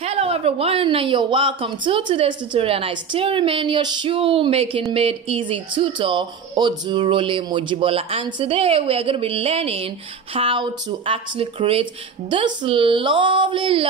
Hello everyone, and you're welcome to today's tutorial, and I still remain your shoemaking made easy tutor, Odurole Mojibola, and today we are going to be learning how to actually create this lovely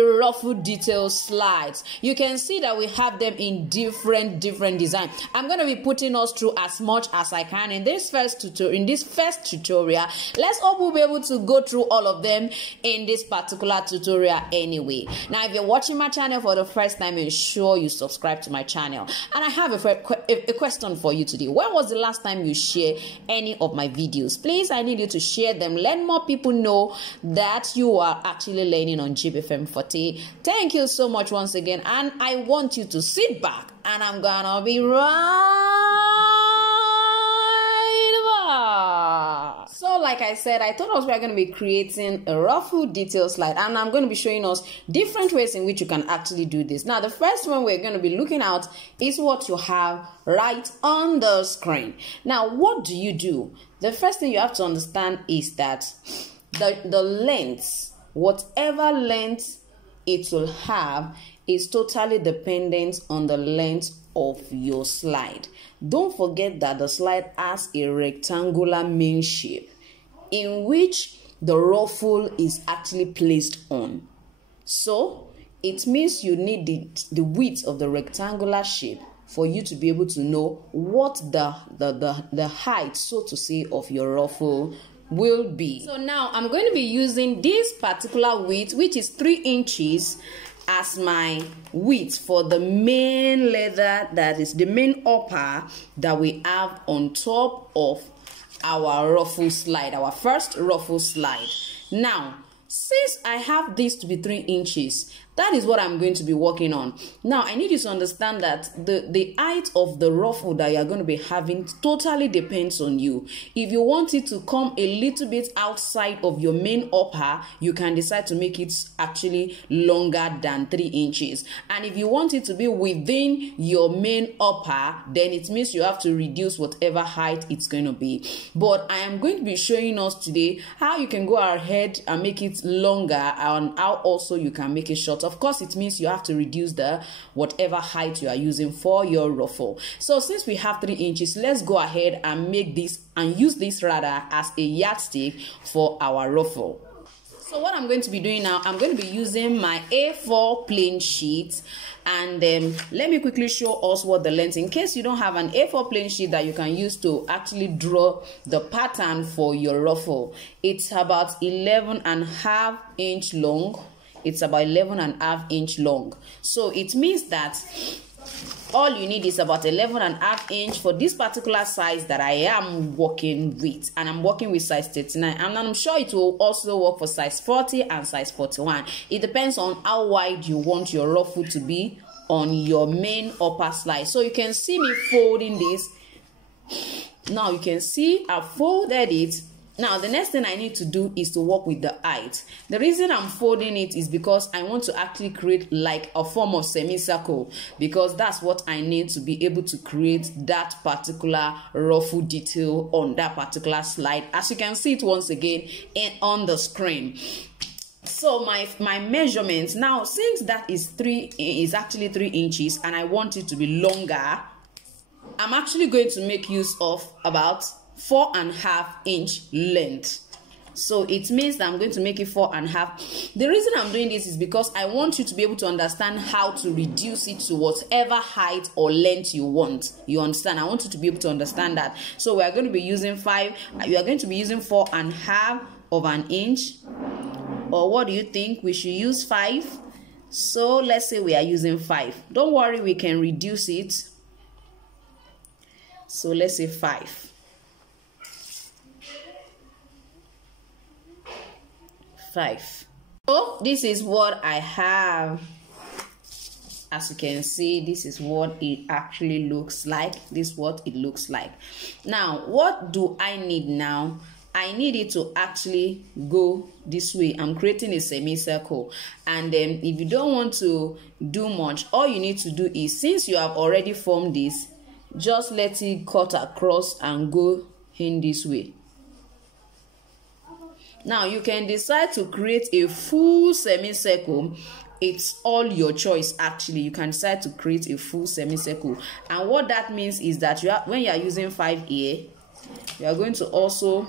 ruffle detail slides. You can see that we have them in different design. I'm going to be putting us through as much as I can in this first tutorial. Let's hope we'll be able to go through all of them in this particular tutorial anyway. Now, if you're watching my channel for the first time, ensure you subscribe to my channel. And I have a question for you today. When was the last time you shared any of my videos? Please, I need you to share them. Let more people know that you are actually learning on Jibbyfem Forte. Thank you so much once again. And I want you to sit back, and I'm gonna be So, like I said, I thought we are going to be creating a ruffle detail slide, and I'm going to be showing us different ways in which you can actually do this. Now, the first one we're going to be looking at is what you have right on the screen. Now, what do? The first thing you have to understand is that the length, whatever length it will have, is totally dependent on the length of your slide. Don't forget that the slide has a rectangular main shape in which the ruffle is actually placed on. So it means you need the width of the rectangular shape for you to be able to know what the height, so to say, of your ruffle will be. So now I'm going to be using this particular width, which is 3 inches, as my width for the main leather, that is the main upper that we have on top of our ruffle slide, our first ruffle slide. Now, since I have this to be 3 inches, that is what I'm going to be working on. Now, I need you to understand that the height of the ruffle that you're going to be having totally depends on you. If you want it to come a little bit outside of your main upper, you can decide to make it actually longer than 3 inches. And if you want it to be within your main upper, then it means you have to reduce whatever height it's going to be. But I am going to be showing us today how you can go ahead and make it longer, and how also you can make it shorter. Of course, it means you have to reduce the whatever height you are using for your ruffle. So since we have 3 inches, let's go ahead and make this and use this rather as a yardstick for our ruffle. So what I'm going to be doing now, I'm going to be using my A4 plain sheet, and let me quickly show us what the length, in case you don't have an A4 plain sheet that you can use to actually draw the pattern for your ruffle. It's about 11.5 inch long. It's about 11.5 inch long. So it means that all you need is about 11.5 inch for this particular size that I am working with, and I'm working with size 39, and I'm sure it will also work for size 40 and size 41. It depends on how wide you want your ruffle to be on your main upper slide. So you can see me folding this. Now you can see I folded it. Now, the next thing I need to do is to work with the height. The reason I'm folding it is because I want to actually create like a form of semicircle, because that's what I need to be able to create that particular ruffle detail on that particular slide, as you can see it once again on the screen. So my measurements now, since that is actually 3 inches and I want it to be longer, I'm actually going to make use of about 4.5 inch length. So it means that I'm going to make it 4.5. The reason I'm doing this is because I want you to be able to understand how to reduce it to whatever height or length you want. You understand? I want you to be able to understand that. So we are going to be using 5. You are going to be using 4.5 of an inch. Or what do you think? We should use 5. So let's say we are using 5. Don't worry, we can reduce it. So let's say 5. 5. So this is what I have. As you can see, this is what it actually looks like. This is what it looks like. Now, what do I need now? I need it to actually go this way. I'm creating a semicircle, and then if you don't want to do much, all you need to do is, since you have already formed this, just let it cut across and go in this way. Now you can decide to create a full semicircle it's all your choice. Actually, you can decide to create a full semicircle, and what that means is that when you are using 5 here, you are going to also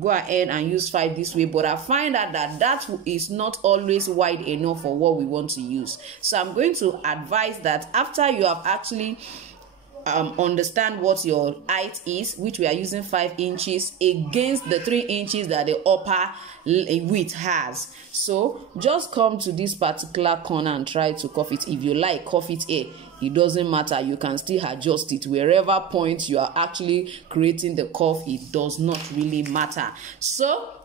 go ahead and use 5 this way. But I find out that is not always wide enough for what we want to use. So I'm going to advise that after you have actually understand what your height is, which we are using 5 inches against the 3 inches that the upper width has, so just come to this particular corner and try to cuff it. If you like, cuff it here, it doesn't matter, you can still adjust it wherever point you are actually creating the cuff. It does not really matter. So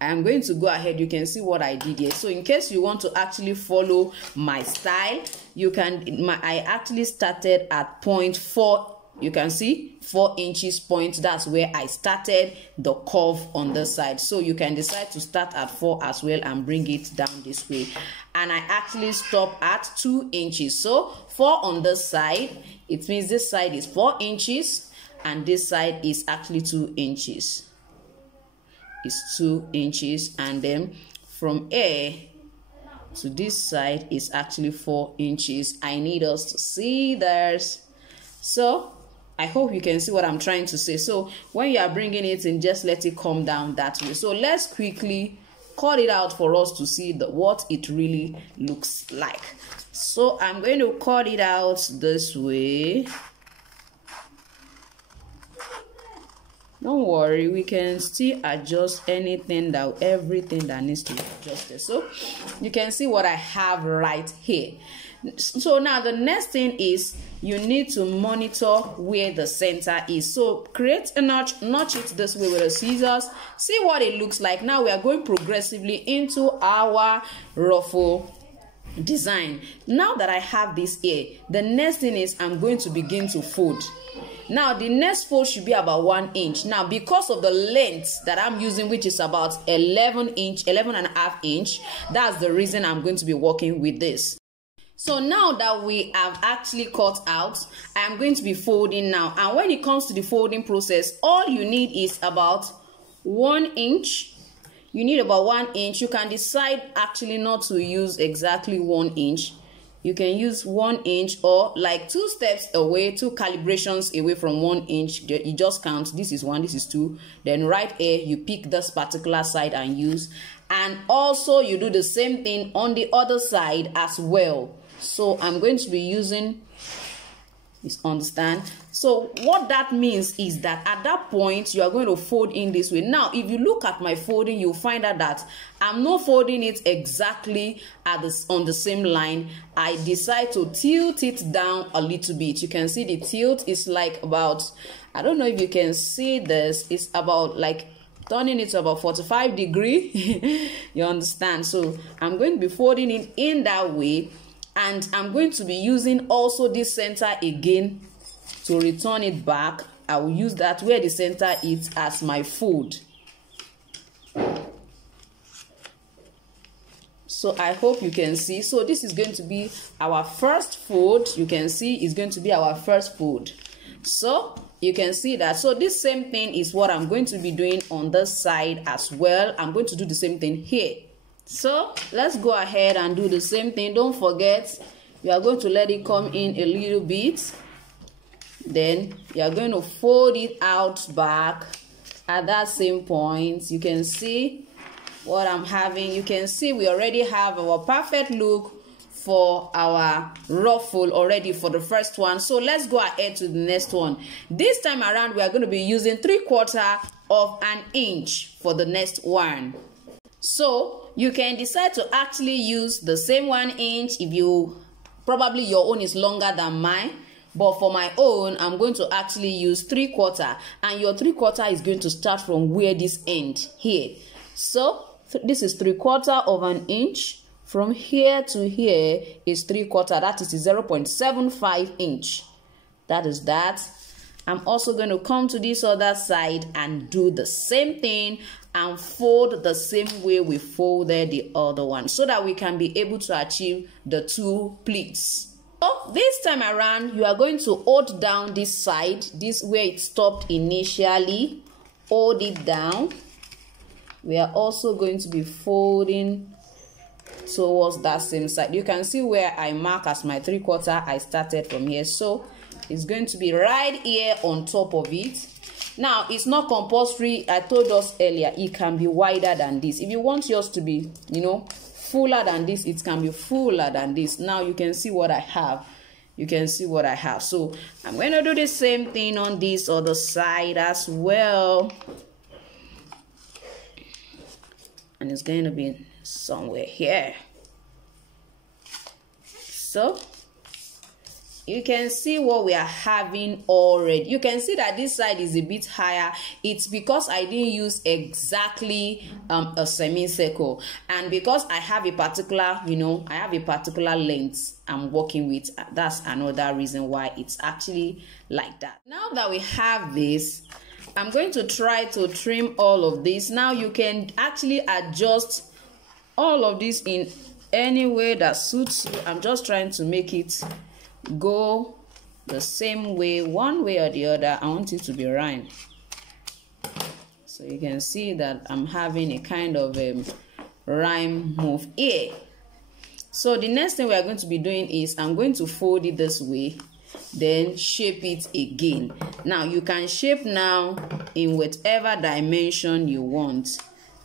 I'm going to go ahead. You can see what I did here. So in case you want to actually follow my style, you can. I actually started at point 4. You can see 4 inches point. That's where I started the curve on the side. So you can decide to start at 4 as well and bring it down this way. And I actually stop at 2 inches. So 4 on this side, it means this side is 4 inches and this side is actually 2 inches. Is 2 inches, and then from here to this side is actually 4 inches. I need us to see this. So I hope you can see what I'm trying to say. So when you are bringing it in, just let it come down that way. So let's quickly cut it out for us to see what it really looks like. So I'm going to cut it out this way. Don't worry, we can still adjust everything that needs to be adjusted. So you can see what I have right here. So now the next thing is you need to monitor where the center is. So create a notch it this way with the scissors. See what it looks like. Now we are going progressively into our ruffle design. Now that I have this here, the next thing is I'm going to begin to fold. Now the next fold should be about 1 inch. Now because of the length that I'm using, which is about 11 and a half inch, that's the reason I'm going to be working with this. So now that we have actually cut out, I'm going to be folding now. And when it comes to the folding process, all you need is about 1 inch. You need about 1 inch. You can decide actually not to use exactly 1 inch. You can use 1 inch or like 2 steps away, 2 calibrations away from 1 inch. You just count. This is 1, this is 2. Then right here, you pick this particular side and use. And also you do the same thing on the other side as well. So I'm going to be using, you understand? So what that means is that at that point you are going to fold in this way. Now if you look at my folding, you'll find out that I'm not folding it exactly on the same line. I decide to tilt it down a little bit. You can see the tilt is like about, I don't know if you can see this, it's about like turning it to about 45 degrees. You understand? So I'm going to be folding it in that way, and I'm going to be using also this center again to return it back. I will use that where the center is as my fold. So I hope you can see. So this is going to be our first fold. You can see it's going to be our first fold. So you can see that. So this same thing is what I'm going to be doing on this side as well. I'm going to do the same thing here. So let's go ahead and do the same thing. Don't forget, you are going to let it come in a little bit. Then you are going to fold it out back at that same point. You can see what I'm having. You can see we already have our perfect look for our ruffle already for the first one. So let's go ahead to the next one. This time around we are going to be using 3/4 of an inch for the next one. So you can decide to actually use the same 1 inch if you probably your own is longer than mine. But for my own, I'm going to actually use 3/4, and your 3/4 is going to start from where this end here. So this is 3/4 of an inch. From here to here is 3/4. That is 0.75 inch. That is that. I'm also going to come to this other side and do the same thing and fold the same way we folded the other one, so that we can be able to achieve the 2 pleats. So this time around, you are going to hold down this side, this where it stopped initially. Hold it down. We are also going to be folding towards that same side. You can see where I mark as my 3/4. I started from here, so it's going to be right here on top of it. Now it's not compulsory. I told us earlier it can be wider than this. If you want yours to be, you know, fuller than this, it can be fuller than this. Now you can see what I have. You can see what I have. So I'm going to do the same thing on this other side as well. And it's going to be somewhere here. So you can see what we are having already. You can see that this side is a bit higher. It's because I didn't use exactly a semicircle, and because I have a particular, you know, I have a particular length I'm working with. That's another reason why it's actually like that. Now that we have this, I'm going to try to trim all of this. Now you can actually adjust all of this in any way that suits you. I'm just trying to make it go the same way, one way or the other. I want it to be rhyme. So you can see that I'm having a kind of rhyme move here. So the next thing we are going to be doing is I'm going to fold it this way, then shape it again. Now you can shape now in whatever dimension you want,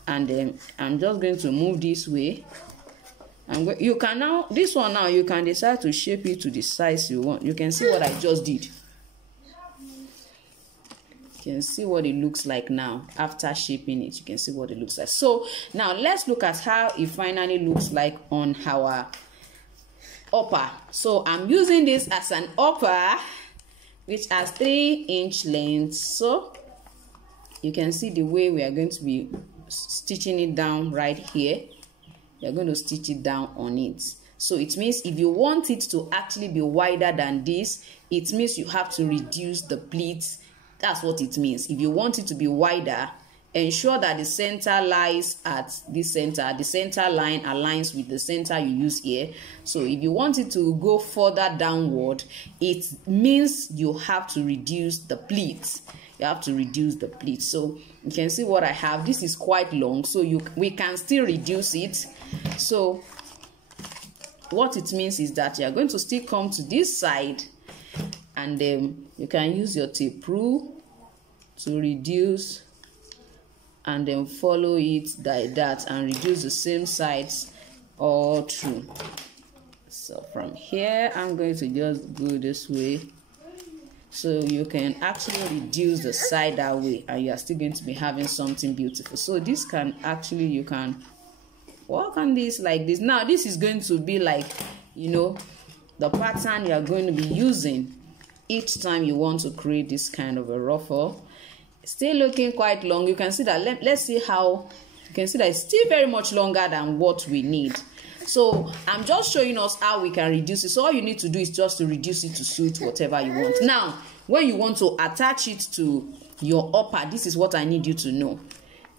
and then I'm just going to move this way. You can now, this one now, you can decide to shape it to the size you want. You can see what I just did. You can see what it looks like now. After shaping it, you can see what it looks like. So now let's look at how it finally looks like on our upper. So I'm using this as an upper, which has 3-inch length. So you can see the way we are going to be stitching it down right here. You're going to stitch it down on it. So it means if you want it to actually be wider than this, it means you have to reduce the pleats. That's what it means. If you want it to be wider, ensure that the center lies at this center. The center line aligns with the center you use here. So if you want it to go further downward, it means you have to reduce the pleats. You have to reduce the pleats. So you can see what I have. This is quite long, so we can still reduce it. So what it means is that you are going to still come to this side, and then you can use your tape rule to reduce, and then follow it like that and reduce the same sides all through. So from here I'm going to just go this way, so you can actually reduce the side that way, and you are still going to be having something beautiful. So this can actually, you can work on this like this. Now this is going to be like, you know, the pattern you are going to be using each time you want to create this kind of a ruffle. Still looking quite long. You can see that, let's see how, you can see that it's still very much longer than what we need. So I'm just showing us how we can reduce it. So all you need to do is just to reduce it to suit whatever you want. Now when you want to attach it to your upper, this is what I need you to know.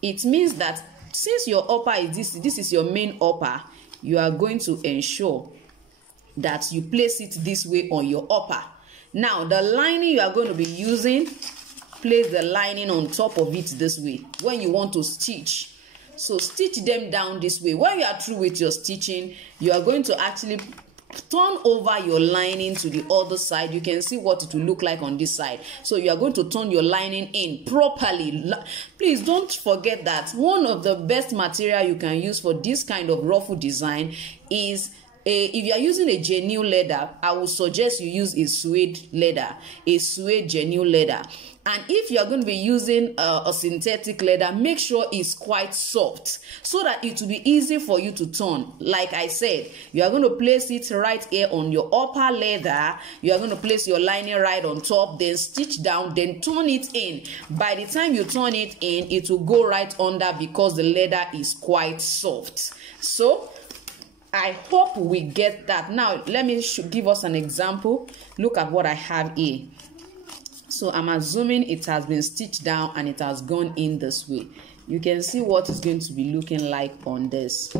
It means that since your upper is this is your main upper, you are going to ensure that you place it this way on your upper. Now the lining you are going to be using, place the lining on top of it this way when you want to stitch. So stitch them down this way. When you are through with your stitching, you are going to actually turn over your lining to the other side. You can see what it will look like on this side. So you are going to turn your lining in properly. Please don't forget that one of the best material you can use for this kind of ruffle design is if you are using a genuine leather, I would suggest you use a suede leather, a suede genuine leather. And if you are going to be using a synthetic leather, make sure it's quite soft so that it will be easy for you to turn. Like I said, you are going to place it right here on your upper leather. You are going to place your lining right on top, then stitch down, then turn it in. By the time you turn it in, it will go right under because the leather is quite soft. So I hope we get that. Now let me give us an example. Look at what I have here. So I'm assuming it has been stitched down and it has gone in this way. You can see what it's going to be looking like on this.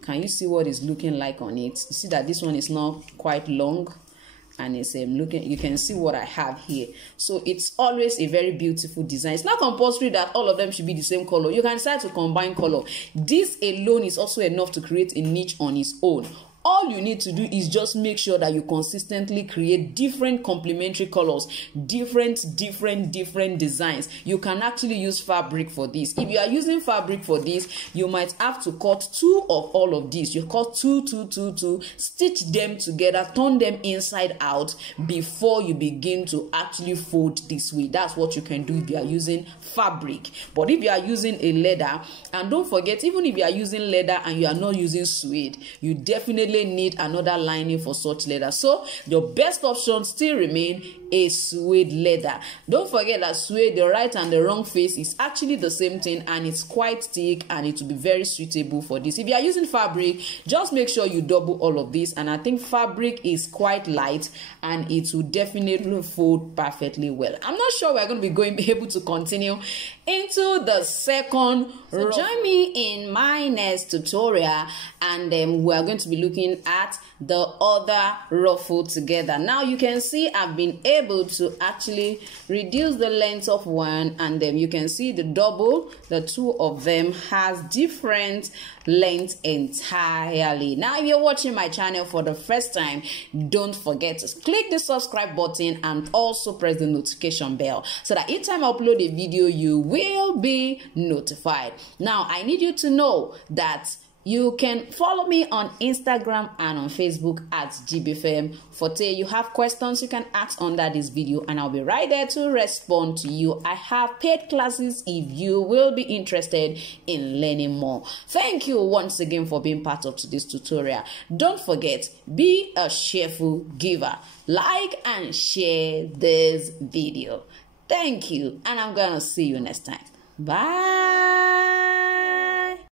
Can you see what it's looking like on it? You see that this one is not quite long. and it's looking, you can see what I have here. So it's always a very beautiful design. It's not compulsory that all of them should be the same color. You can decide to combine color. This alone is also enough to create a niche on its own. All you need to do is just make sure that you consistently create different complementary colors, different designs. You can actually use fabric for this. If you are using fabric for this, you might have to cut 2 of all of these. You cut two, stitch them together, turn them inside out before you begin to actually fold this way. That's what you can do if you are using fabric. But if you are using a leather, and don't forget, even if you are using leather and you are not using suede, you definitely need another lining for such leather. So your best option still remain a suede leather. Don't forget that suede, the right and the wrong face is actually the same thing, and it's quite thick, and it will be very suitable for this. If you are using fabric, just make sure you double all of this, and I think fabric is quite light and it will definitely fold perfectly well. I'm not sure we're going to be able to continue into the second. So join me in my next tutorial, and we're going to be looking at the other ruffle together. Now you can see I've been able to actually reduce the length of one, and then you can see the double, the 2 of them has different length entirely. Now if you're watching my channel for the first time, don't forget to click the subscribe button and also press the notification bell so that each time I upload a video you will be notified. Now I need you to know that you can follow me on Instagram and on Facebook at Jibbyfem. Forte, you have questions you can ask under this video and I'll be right there to respond to you. I have paid classes if you will be interested in learning more. Thank you once again for being part of today's tutorial. Don't forget, be a cheerful giver. Like and share this video. Thank you, and I'm gonna see you next time. Bye.